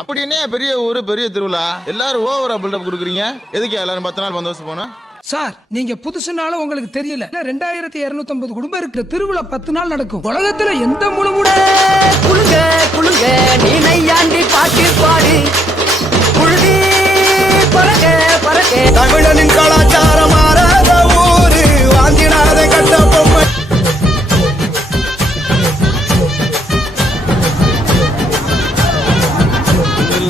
அப்படின்னே பெரிய ஊரு பெரிய திருவிழா. எல்லாரும் ஓவரா பில்டப் கொடுக்குறீங்க. எதுக்கு எல்லாரும் பத்து நாள் பந்தோபஸ்து போனா சார் நீங்க புதுசுனால உங்களுக்கு தெரியல. ரெண்டாயிரத்தி இருநூத்தி ஐம்பது குடும்பம் இருக்கிற திருவிழா பத்து நாள் நடக்கும். உலகத்துல எந்த மூலம் கூட